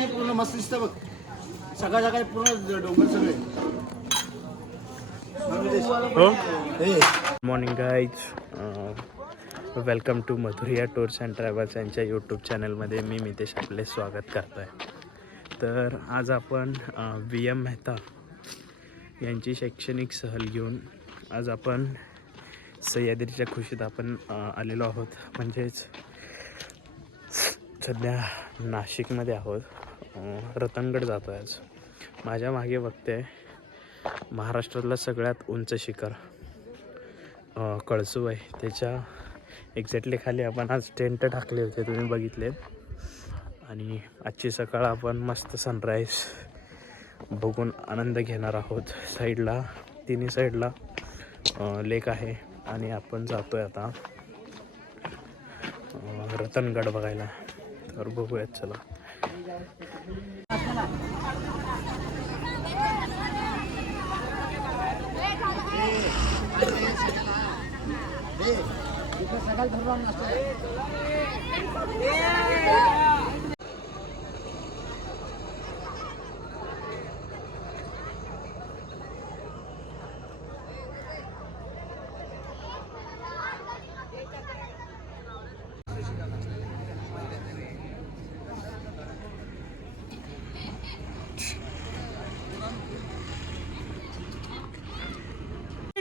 किती पूर्ण मस्त दिसतं बघ. सकाळ सकाळी पूर्ण डोंगर सगळे. Morning guys, welcome to Madhuriya tours and travels यांच्या यूट्यूब चॅनलमध्ये मी मितेश आपले स्वागत करतो आहे. तर आज आपण VM मेहता यांची शैक्षणिक सहल घेऊन आज आपण सह्याद्रीच्या खुशीत आपण आलेलो आहोत. म्हणजेच सध्या नाशिकमध्ये आहोत. रतनगड जातो आहे आज. माझ्या मागे बघते महाराष्ट्रातलं सगळ्यात उंच शिखर कळसू आहे. त्याच्या एक्झॅक्टली खाली आपण आज टेंट टाकले होते, तुम्ही बघितले. आणि आजची सकाळ आपण मस्त सनराईज बघून आनंद घेणार आहोत. साईडला तिन्ही साईडला लेक आहे आणि आपण जातो आहे आता रतनगड बघायला. तर बघूयात, चला. सकाळ धरून नसतं.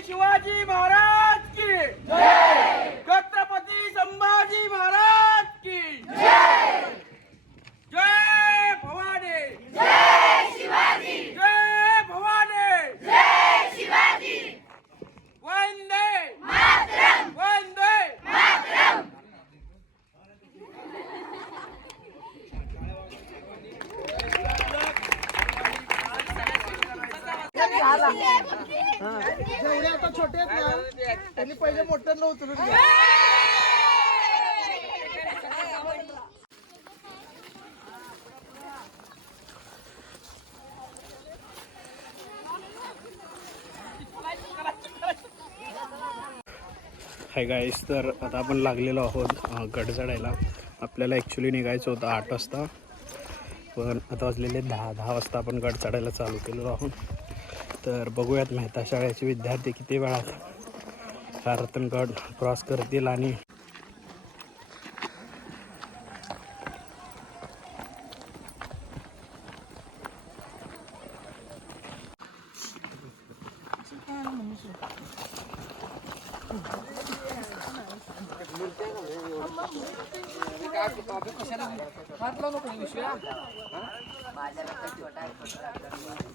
शिवाजी महाराज की जय, छत्रपती संभाजी महाराज की जय, जय भवानी, जय शिवाजी, जय भवानी, जय शिवाजी, वंदे मातरम, वंदे मातरम. जेवढे आता छोटे आहेत ना त्यांनी पहिले मोठ्यांना उचलून घ्या. हाय गाईस, तर आता आपण लागलेलो आहोत गड चढायला. आपल्याला ॲक्च्युली निघायचं होतं 8 वाजता, पण आता वाजलेले 10 वाजता आपण गड चढायला चालू केलेलो आहोत. तर बघूयात मेहता शाळेचे विद्यार्थी किती वेळात हा रतनगड क्रॉस करतील. आणि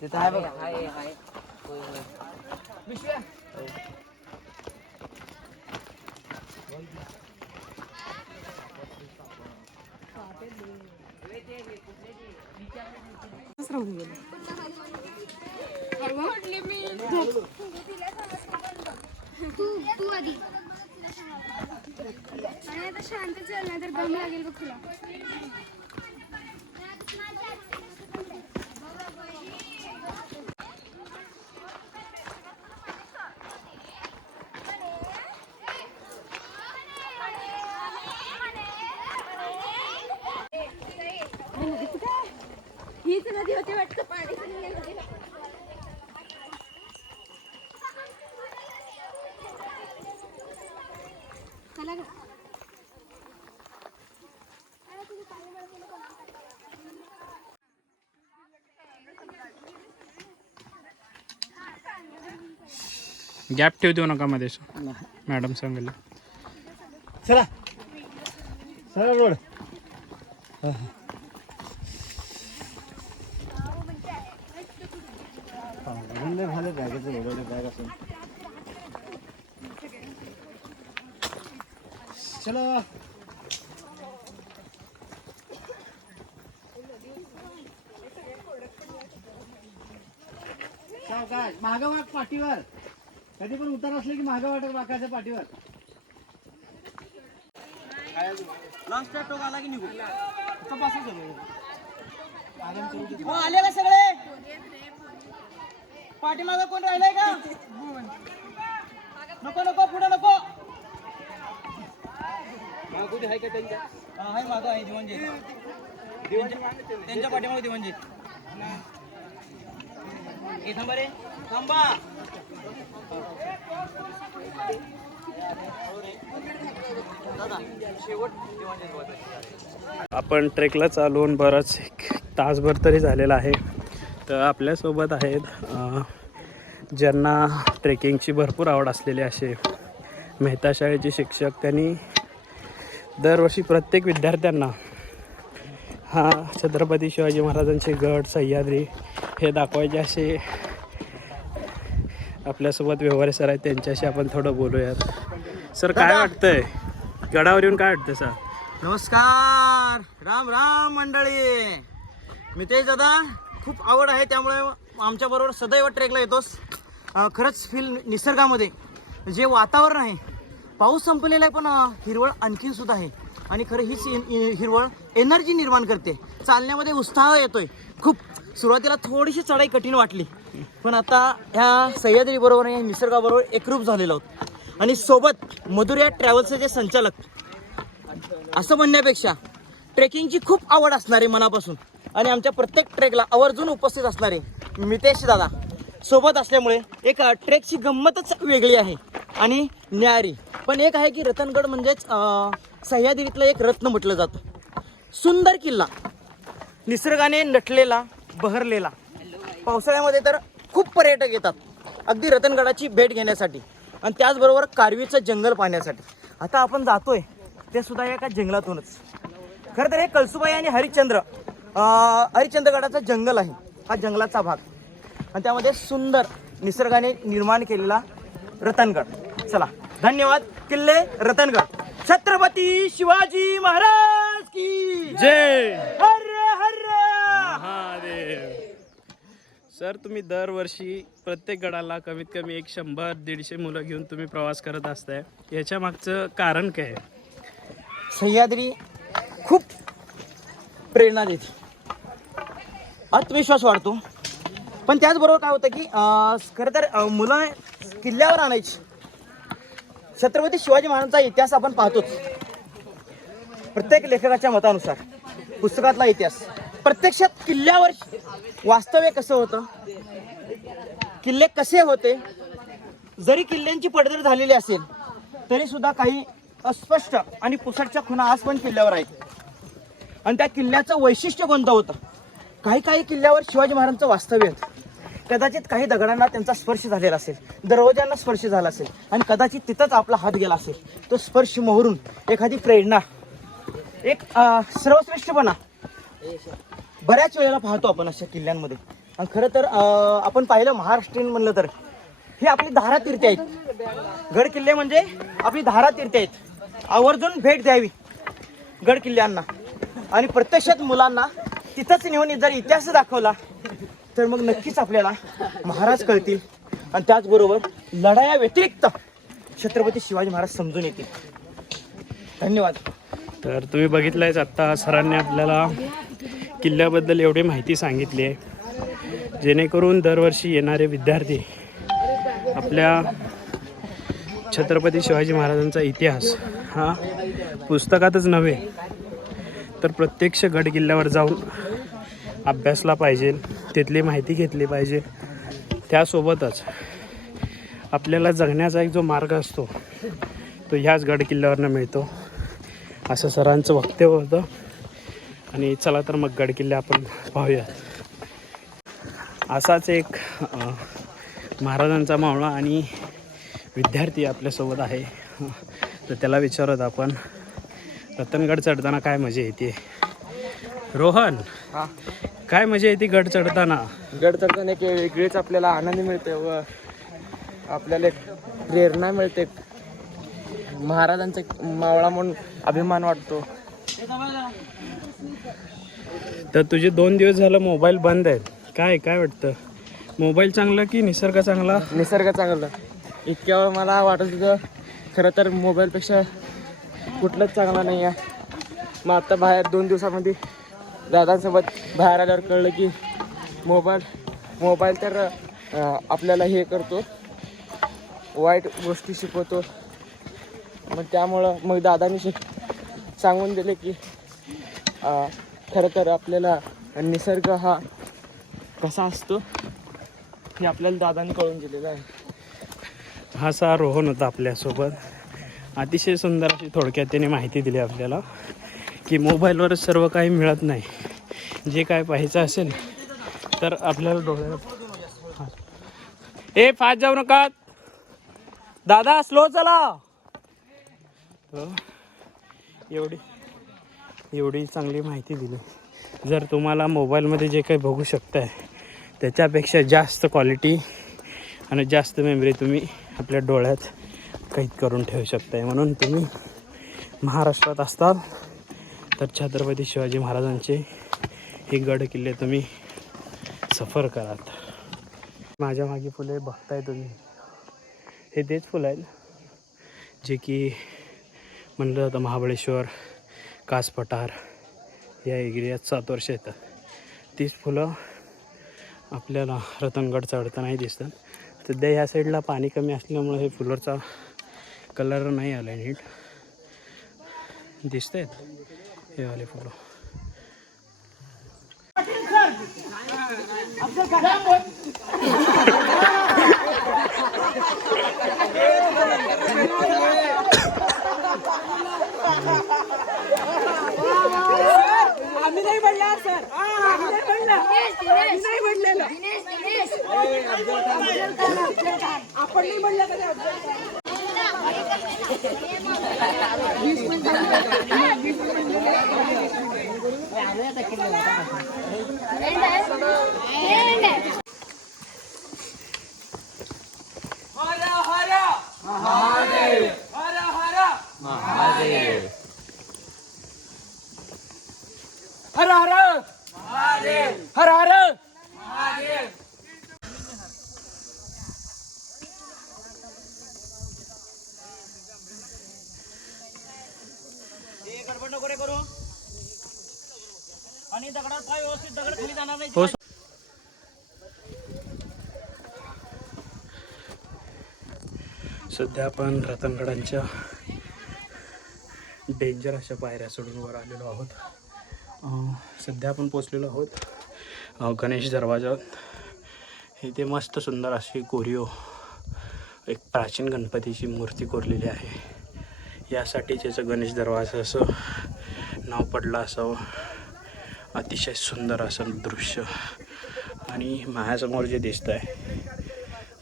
तिथं आहे बघ. तू आधी आणि आता शांत चल ना तर दम लागेल बघ तुला. हीच नदी होती वाटतं, पाणी चला ग. गॅप ठेव देऊ नका मध्ये, मॅडम सांगितलं. चला सरळ रोड. झालं बॅगेचं एवढं बॅग असेल. चलो सावकाश, मागं वाट पाठीवर. कधी पण उतार असले की मागं वाटत वाकायचं पाठीवर. लास्ट टोक आला की निघू. आले का सगळे? पाठीमागं कोण राहिलंय का? नको नको, पुढे नको. मागू दे, आहे का त्यांच्या? हा, आहे मागं आहे, जीवन जे त्यांच्या पाठीमागे दिवाणजी ए थांबा रे थांबा. आपण ट्रेकला चालवून बराच एक तासभर तरी झालेला आहे. तर आपल्यासोबत आहेत ज्यांना ट्रेकिंगची भरपूर आवड असलेले असे मेहता शाळेचे शिक्षक. त्यांनी दरवर्षी प्रत्येक विद्यार्थ्यांना हा छत्रपती शिवाजी महाराजांचे गड सह्याद्री हे दाखवायचे असे आपल्यासोबत व्यवहार सर आहेत. त्यांच्याशी आपण थोडं बोलूयात. सर काय वाटतंय गडावर येऊन, काय वाटतं सर? नमस्कार, राम राम मंडळी. मितेश दादा, खूप आवड आहे त्यामुळे आमच्याबरोबर सदैव ट्रेकला येतोस. खरंच फील निसर्गामध्ये जे वातावरण आहे, पाऊस संपलेला आहे पण हिरवळ आणखीन सुद्धा आहे आणि खरं हीच हिरवळ एनर्जी निर्माण करते. चालण्यामध्ये उत्साह येतोय खूप. सुरुवातीला थोडीशी चढाई कठीण वाटली पण आता ह्या सह्याद्री बरोबर या निसर्गाबरोबर एकरूप झालेलो आहोत. आणि सोबत मधुरिया ट्रॅव्हल्सचे जे संचालक, असं म्हणण्यापेक्षा ट्रेकिंगची खूप आवड असणारे मनापासून आणि आमच्या प्रत्येक ट्रेकला आवर्जून उपस्थित असणारे मितेश दादा सोबत असल्यामुळे एक ट्रेकची गंमतच वेगळी आहे आणि न्यारी. पण एक आहे की रतनगड म्हणजेच सह्याद्रीतलं एक रत्न म्हटलं जातं. सुंदर किल्ला, निसर्गाने नटलेला बहरलेला. पावसाळ्यामध्ये तर खूप पर्यटक येतात अगदी रतनगडाची भेट घेण्यासाठी आणि त्याचबरोबर कारवीचं जंगल पाहण्यासाठी. आता आपण जातोय ते सुद्धा एका जंगलातूनच. खरं तर हे कळसुबाई आणि हरिश्चंद्रगडाचं जंगल आहे, हा जंगलाचा भाग आणि त्यामध्ये सुंदर निसर्गाने निर्माण केलेला रतनगड. चला, धन्यवाद. किल्ले रतनगड. छत्रपती शिवाजी महाराज की जय. हर हर महादेव. सर, तुम्ही दरवर्षी प्रत्येक गडाला कमीत कमी 100-150 मुलं घेऊन तुम्ही प्रवास करत असताय. याच्या मागचं कारण काय आहे? सह्याद्री खूप प्रेरणा देते, आत्मविश्वास वाढतो. पण त्याचबरोबर काय होतं की खरं तर मुलं किल्ल्यावर आणायची. छत्रपती शिवाजी महाराजांचा इतिहास आपण पाहतोच. प्रत्येक लेखकाच्या मतानुसार पुस्तकातला इतिहास प्रत्यक्षात किल्ल्यावर वास्तव्य कसं होतं, किल्ले कसे होते, जरी किल्ल्यांची पडझड झालेली असेल तरी सुद्धा काही अस्पष्ट आणि पुसटच्या खुणा आज पण किल्ल्यावर आहेत. आणि त्या किल्ल्याचं वैशिष्ट्य कोणतं होतं? काही किल्ल्यावर शिवाजी महाराजांचं वास्तव्य होतं. कदाचित काही दगडांना त्यांचा स्पर्श झालेला असेल, दरवाजांना स्पर्श झाला असेल आणि कदाचित तिथंच आपला हात गेला असेल. तो स्पर्श मोहरून एखादी प्रेरणा, एक सर्वश्रेष्ठपणा बऱ्याच वेळेला पाहतो आपण अशा किल्ल्यांमध्ये. आणि खरं तर आपण पाहिलं महाराष्ट्रीयन म्हणलं तर हे आपली धारातीर्थे आहेत. गड किल्ले म्हणजे आपली धारातीर्थे आहेत. आवर्जून भेट द्यावी गड किल्ल्यांना आणि प्रत्यक्षात मुलांना तिथंच नेऊन जर इतिहास दाखवला तर मग नक्कीच आपल्याला महाराज कळतील आणि त्याचबरोबर लढाया व्यतिरिक्त छत्रपती शिवाजी महाराज समजून येतील. धन्यवाद. तर तुम्ही बघितलंयच आत्ता सरांनी आपल्याला किल्ल्याबद्दल एवढी माहिती सांगितली आहे, जेणेकरून दरवर्षी येणारे विद्यार्थी आपल्या छत्रपती शिवाजी महाराजांचा इतिहास हा पुस्तकातच नव्हे तर प्रत्यक्ष गड किल्ल्यावर जाऊन अभ्यासला पाहिजे, तिथली माहिती घेतली पाहिजे. त्यासोबतच आपल्याला जगण्याचा एक जो मार्ग असतो तो ह्याच गड किल्ल्यावरनं मिळतो, असं सरांचं वक्तव्य होतं. आणि चला तर मग गड किल्ले आपण पाहूया. असाच एक महाराजांचा मावळा आणि विद्यार्थी आपल्यासोबत आहे. तर त्याला विचारत आपण, रतनगड चढताना काय मजा येते? रोहन, काय मजा येते गड चढताना? गड चढताना एक वेगळीच आपल्याला आनंद मिळते व आपल्याला एक प्रेरणा मिळते. महाराजांचा मावळा म्हणून अभिमान वाटतो. तर तुझे 2 दिवस झालं मोबाईल बंद आहेत, काय वाटतं? मोबाईल चांगला की निसर्ग चांगला? निसर्ग चांगला. इतक्या वेळ मला वाटत होतं खरं तर मोबाईलपेक्षा कुठलंच चांगला नाही आहे. मग आता बाहेर 2 दिवसामध्ये दादांसोबत बाहेर आल्यावर कळलं की मोबाईल तर आपल्याला हे करतो, वाईट गोष्टी शिकवतो. मग त्यामुळं मग दादांनी सांगून दिले की खरं तर आपल्याला निसर्ग हा कसा असतो हे आपल्याला दादांनी कळून दिलेलं आहे. हा असा रोहन होता आपल्यासोबत. अतिशय सुंदर अशी थोडक्यात त्याने माहिती दिली आपल्याला की मोबाईलवर सर्व काही मिळत नाही. जे काय पाहायचं असेल तर आपल्याला डोळ्याला फास्ट जाऊ नका दादा, स्लो चला. एवढी चांगली माहिती दिली. जर तुम्हाला मोबाईलमध्ये जे काही बघू शकताय त्याच्यापेक्षा जास्त क्वालिटी आणि जास्त मेमरी तुम्ही आपल्या डोळ्यात कैद करून ठेवू शकताय. म्हणून तुम्ही महाराष्ट्रात असताल तर छत्रपती शिवाजी महाराजांचे हे गड किल्ले तुम्ही सफर कराल. माझ्या मागे फुले बघताय तुम्ही, हे तेच फुलं आहेत जे की म्हणलं जातं महाबळेश्वर, कास पठार या एरियात 7 वर्ष येतात. तीच फुलं आपल्याला रतनगड चढतानाही दिसतात. सध्या ह्या साईडला पाणी कमी असल्यामुळे हे फुलाचा कलर नाही आला आहे नीट. दिसत आहेत हे वाले फुलं. आम्ही नाही म्हणला सर, आम्ही नाही म्हणला, आम्ही नाही म्हणलेलं, आपण नाही म्हणलं का? हर हर महादेव, हर हर महादेव. गडबड नको रे करू. आणि दगडात पाय व्यवस्थित, दगड खाली जाणार नाही. हो. सध्या आपण रतनगडांच्या डेंजर अशा पायऱ्या सोडून वर आलेलो आहोत. सध्या आपण पोचलेलो आहोत गणेश दरवाजात. इथे मस्त सुंदर अशी कोरीव एक प्राचीन गणपतीची मूर्ती कोरलेली आहे. यासाठी त्याचं गणेश दरवाजा असं नाव पडलं असावं. अतिशय सुंदर असं दृश्य. आणि माझ्यासमोर जे दिसतं आहे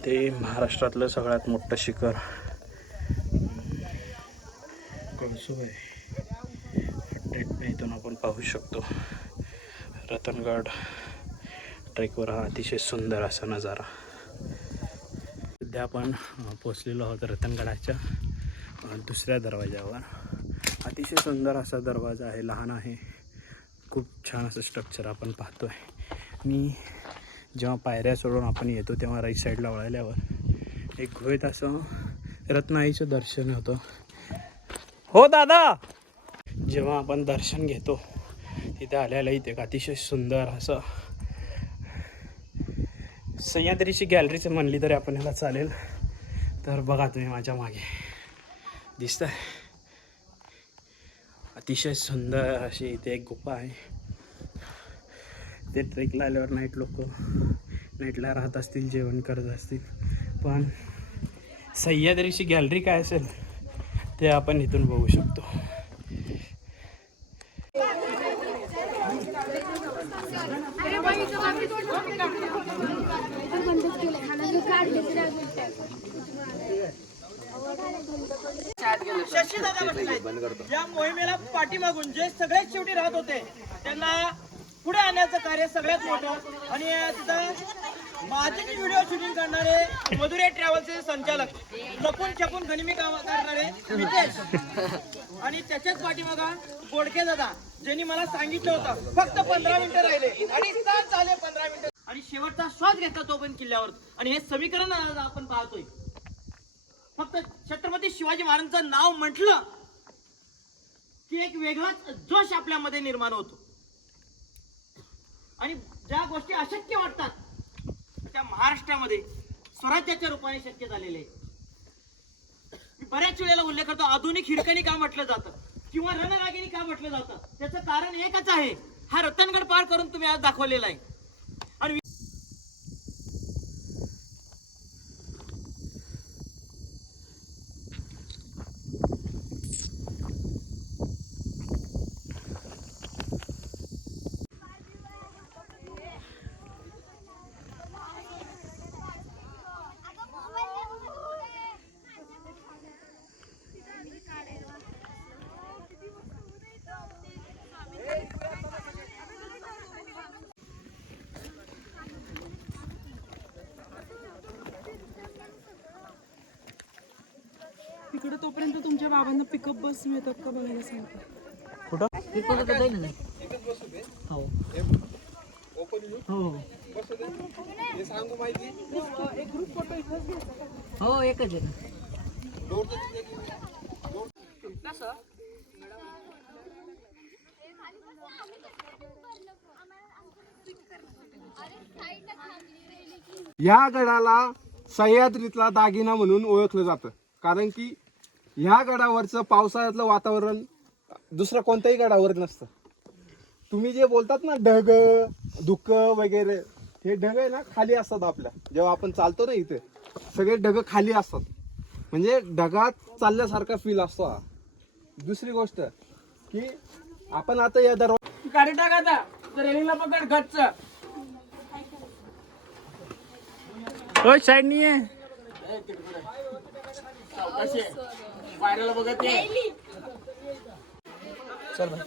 ते महाराष्ट्रातलं सगळ्यात मोठं शिखर कळसू आहे. ट्रेकने इथून आपण पाहू शकतो. रतनगड ट्रेकवर हा अतिशय सुंदर असा नजारा. सध्या आपण पोचलेलो आहोत रतनगडाच्या दुसऱ्या दरवाजावर. अतिशय सुंदर असा दरवाजा आहे, लहान आहे, खूप छान असं स्ट्रक्चर आपण पाहतो आहे. आणि जेव्हा पायऱ्या सोडून आपण येतो तेव्हा राईट साईडला वळल्यावर एक गुहेत असं रत्नाईचं दर्शन होतं. हो दादा, जेव्हा आपण दर्शन घेतो तिथे आल्याला इथे एक अतिशय सुंदर असं सह्याद्रीची गॅलरीचं म्हणली तरी आपण ह्याला चालेल. तर बघा तुम्ही माझ्या मागे दिसत आहे, अतिशय सुंदर अशी इथे एक गुफा आहे. ते ट्रेकला आल्यावर नाईटला राहत असतील, जेवण करत असतील. पण सह्याद्रीची गॅलरी काय असेल ते आपण इथून बघू शकतो. या मोहिमेला पाठीमागून जे सगळ्यात शेवटी राहत होते त्यांना पुढे आणण्याचं कार्य सगळ्यात मोठं. आणि तिथं माझे जे व्हिडिओ शूटिंग करणारे मधुरे ट्रॅव्हलचे संचालक, लपून छपून गनिमी काम करणारे मितेश, आणि त्याच्याच पाठीमागा बोडके दादा, ज्यांनी मला सांगितलं होतं फक्त 15 मिनिटं राहिले आणि तास झाले 15 मिनिटं, आणि शेवटचा श्वास घेतला तो पण किल्ल्यावर. आणि हे समीकरण आज आपण पाहतोय. फक्त छत्रपती शिवाजी महाराजांचं नाव म्हटलं की एक वेगळाच जोश आपल्यामध्ये निर्माण होतो. आणि ज्या गोष्टी अशक्य वाटतात त्या महाराष्ट्रामध्ये स्वराज्याच्या रूपाने शक्य झालेले आहे. मी बऱ्याच वेळेला उल्लेख करतो, आधुनिक हिरकणी का म्हटलं जातं किंवा रणरागिणी का म्हटलं जातं, त्याचं कारण एकच आहे, हा रतनगड पार करून तुम्ही आज दाखवलेला आहे. आणि तिकडे तोपर्यंत तुमच्या बाबांना पिकअप बस मिळतात का बघायला सांगता. हो एकच आहे. या गडाला सह्याद्रीतला दागिना म्हणून ओळखलं जातं, कारण की ह्या गडावरचं पावसाळ्यातलं वातावरण दुसऱ्या कोणत्याही गडावर नसतं. तुम्ही जे बोलतात ना ढग धुकं वगैरे, हे ढग आहे ना खाली असतात. आपल्या जेव्हा आपण चालतो ना इथे सगळे ढग खाली असतात, म्हणजे ढगात चालल्यासारखा फील असतो हा. दुसरी गोष्ट की आपण आता या दरवाजा गाडी टाका आता, रेलिंगला पकड गच्च. हो साईड नाही आहे. वायराला बघत ये. चल भाई.